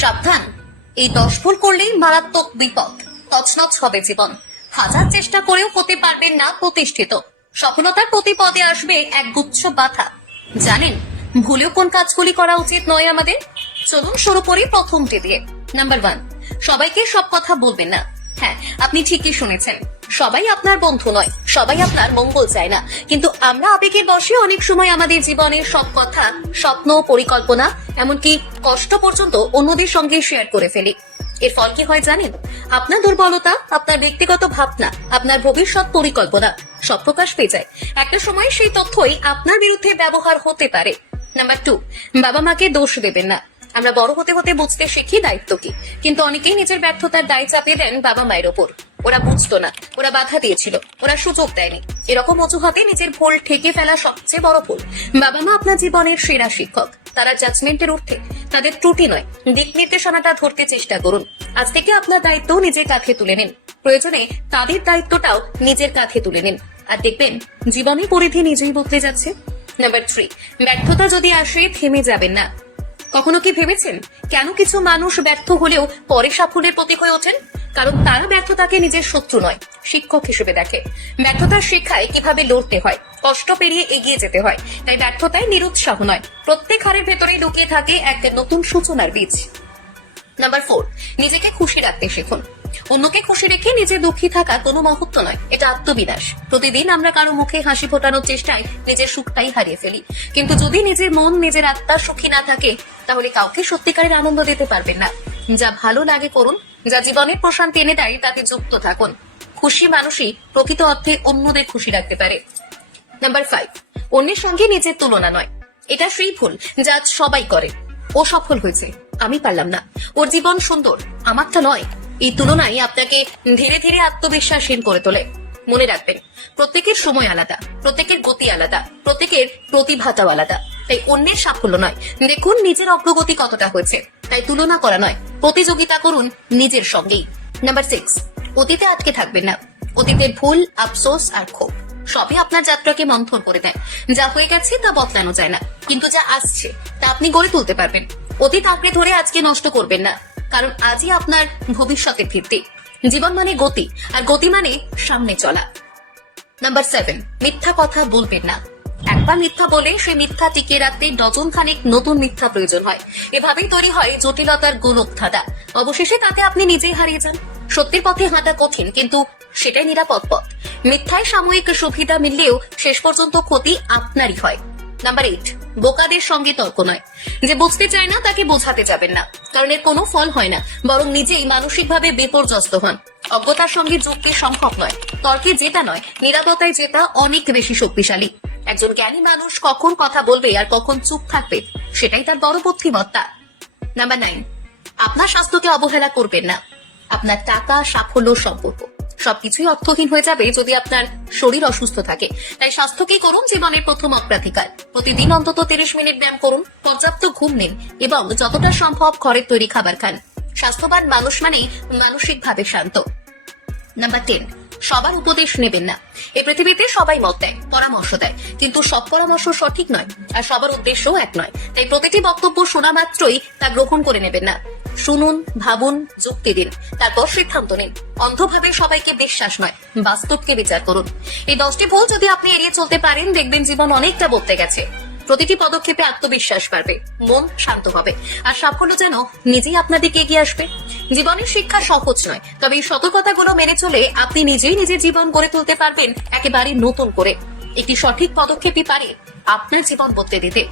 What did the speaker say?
সাবধান, এই 10 ভুল করলেই মারাত্মক বিপদ। তছনছ হবে জীবন। হাজার চেষ্টা করেও হতে পারবেন না প্রতিষ্ঠিত। সফলতার প্রতি পদে আসবে এক গুচ্ছ বাধা। জানেন ভুলেও কোন কাজগুলি করা উচিত নয় আমাদের? চলুন শুরু করি প্রথমটি দিয়ে। নাম্বার 1, সবাইকে সব কথা বলবেন না। হ্যাঁ, আপনি ঠিকই শুনেছেন, সবাই আপনার বন্ধু নয়, সবাই আপনার মঙ্গল চায় না। কিন্তু আমরা আবেগের বশে অনেক সময় আমাদের জীবনের সব কথা, স্বপ্ন, পরিকল্পনা, এমনকি কষ্ট পর্যন্ত অন্যদের সঙ্গে শেয়ার করে ফেলি। এর ফল কি হয় জানেন? আপনার দুর্বলতা, আপনার ব্যক্তিগত ভাবনা, আপনার ভবিষ্যৎ পরিকল্পনা সব প্রকাশ পেয়ে যায়। একটা সময় সেই তথ্যই আপনার বিরুদ্ধে ব্যবহার হতে পারে। নাম্বার 2, বাবা মাকে দোষ দেবেন না। আমরা বড় হতে হতে বুঝতে শিখি দায়িত্ব কি, কিন্তু অনেকেই নিজের ব্যর্থতার দায় চাপিয়ে দেন বাবা মায়ের ওপর। ওরা বুঝতো না, ওরা বাধা দিয়েছিল, ওরা সুযোগ দেয়নি। এরকম অজুহাতে নিজের ভুল ঠেকে ফেলা সবচেয়ে বড় ভুল। বাবা মা আপনার জীবনের সেরা শিক্ষক। তারা জাজমেন্টের ঊর্ধ্বে, তাদের ত্রুটি নয়, দিক নির্দেশনাটা ধরতে চেষ্টা করুন। আজ থেকে আপনার দায়িত্ব নিজের কাঁধে তুলে নিন। প্রয়োজনে তাদের দায়িত্বটাও নিজের কাঁধে তুলে নিন, আর দেখবেন জীবনের পরিধি নিজেই বদলে যাচ্ছে। নাম্বার 3, ব্যর্থতা যদি আসে থেমে যাবেন না। কখনো কি ভেবেছেন কেন কিছু মানুষ ব্যর্থ হলেও পরে সাফল্যের প্রতীক হয়ে ওঠেন? কারণ তারা ব্যর্থতাকে নিজের শত্রু নয়, শিক্ষক হিসেবে দেখে। ব্যর্থতা শেখায় কিভাবে লড়তে হয়, কষ্ট পেরিয়ে এগিয়ে যেতে হয়। তাই ব্যর্থতায় নিরুৎসাহ নয়, প্রত্যেক হারের ভেতরে লুকিয়ে থাকে এক নতুন সূচনার বীজ। নাম্বার 4, নিজেকে খুশি রাখতে শিখুন। অন্যকে খুশি রেখে নিজে দুঃখী থাকা কোনো মহত্ব নয়, এটা আত্মবিনাশ। প্রতিদিন আমরা কারো মুখে হাসি ফোটানোর চেষ্টায় নিজের সুখটাই হারিয়ে ফেলি। কিন্তু যদি নিজের মন, নিজের আত্মা সুখী না থাকে, তাহলে কাউকে সত্যিকারের আনন্দ দিতে পারবেন না। যা ভালো লাগে করুন, যা জীবনের প্রশান্তি এনে দেয় তাতে যুক্ত থাকুন। খুশি মানুষই প্রকৃত অর্থে অন্যদের খুশি রাখতে পারে। নাম্বার 5, অন্যের সঙ্গে নিজের তুলনা নয়। এটা সেই ভুল যা সবাই করে। ও সফল হয়েছে, আমি পারলাম না। ওর জীবন সুন্দর, আমারটা নয়। এই তুলনায় আপনাকে ধীরে ধীরে আত্মবিশ্বাসহীন করে তোলে। মনে রাখবেন, প্রত্যেকের সময় আলাদা, প্রত্যেকের গতি আলাদা, প্রত্যেকের প্রতিভাটাও আলাদা। তাই অন্যের সাফল্য নয়, দেখুন নিজের অগ্রগতি কতটা হয়েছে। তাই তুলনা করা নয়, প্রতিযোগিতা করুন নিজের সঙ্গেই। নাম্বার 6, অতীতে আটকে থাকবেন না। অতীতের ভুল, আফসোস আর ক্ষোভ সবই আপনার যাত্রাকে মন্থর করে দেয়। যা হয়ে গেছে তা বদলানো যায় না, কিন্তু যা আসছে তা আপনি গড়ে তুলতে পারবেন। অতীত আঁকড়ে ধরে আজকে নষ্ট করবেন না, কারণ আজই আপনার ভবিষ্যতের ভিত্তি। জীবন মানে গতি, আর গতি মানে সামনে চলা। নাম্বার 7, মিথ্যা কথা বলবেন না। একবার মিথ্যা বলে সে মিথ্যা টিকিয়ে রাখতে ডজন খানেক নতুন মিথ্যা প্রয়োজন হয়। এভাবেই তৈরি হয় জটিলতার গোলক ধাঁধা। অবশেষে তাতে আপনি নিজেই হারিয়ে যান। সত্যির পথে হাঁটা কঠিন, কিন্তু সেটাই নিরাপদ পথ। মিথ্যায় সাময়িক সুবিধা মিললেও শেষ পর্যন্ত ক্ষতি আপনারই হয়। নাম্বার 8, বোকাদের সঙ্গে তর্ক নয়। যে বুঝতে চায় না তাকে বোঝাতে যাবেন না, কারণ এর কোনো ফল হয় না, বরং নিজেই মানসিকভাবে বিপর্যস্ত হন। অজ্ঞতার সঙ্গে যুক্তি সম্ভব নয়। তর্কে জেতা নয়, নিরাপত্তায় জেতা অনেক বেশি শক্তিশালী। একজন জ্ঞানী মানুষ কখন কথা বলবে আর কখন চুপ থাকবে, সেটাই তার বড় বুদ্ধিমত্তা। নাম্বার 9, আপনার স্বাস্থ্যকে অবহেলা করবেন না। আপনার টাকা, সাফল্য, সম্পর্ক সবকিছুই অর্থহীন হয়ে যাবে যদি আপনার শরীর অসুস্থ থাকে। তাই স্বাস্থ্যকেই করুন জীবনের প্রথম অগ্রাধিকার। প্রতিদিন অন্তত 30 মিনিট ব্যায়াম করুন, পর্যাপ্ত ঘুম নিন এবং যতটা সম্ভব ঘরের তৈরি খাবার খান। স্বাস্থ্যবান মানুষ মানেই মানসিকভাবে শান্ত। নাম্বার 10, সবার উপদেশ নেবেন না। এই পৃথিবীতে সবাই মত দেয়, পরামর্শ দেয়, কিন্তু সব পরামর্শ সঠিক নয়, আর সবার উদ্দেশ্যও এক নয়। তাই প্রতিটি বক্তব্য শোনা মাত্রই তা গ্রহণ করে নেবেন না। শুনুন, ভাবুন, যুক্তি দিন, তারপর সিদ্ধান্ত নিন। অন্ধভাবে সবাইকে বিশ্বাস নয়, বাস্তবকে বিচার করুন। এই 10টি ভুল যদি আপনি এড়িয়ে চলতে পারেন, দেখবেন জীবন অনেকটা বদলে গেছে। প্রতিটি পদক্ষেপে আত্মবিশ্বাস বাড়বে, মন শান্ত হবে, আর সাফল্য যেন নিজেই আপনার দিকে এগিয়ে আসবে। জীবনের শিক্ষা সহজ নয়, তবে এই সতর্কতাগুলো মেনে চলে আপনি নিজেই নিজের জীবন গড়ে তুলতে পারবেন একেবারে নতুন করে। একটি সঠিক পদক্ষেপই পারে আপনার জীবন বদলে দিতে।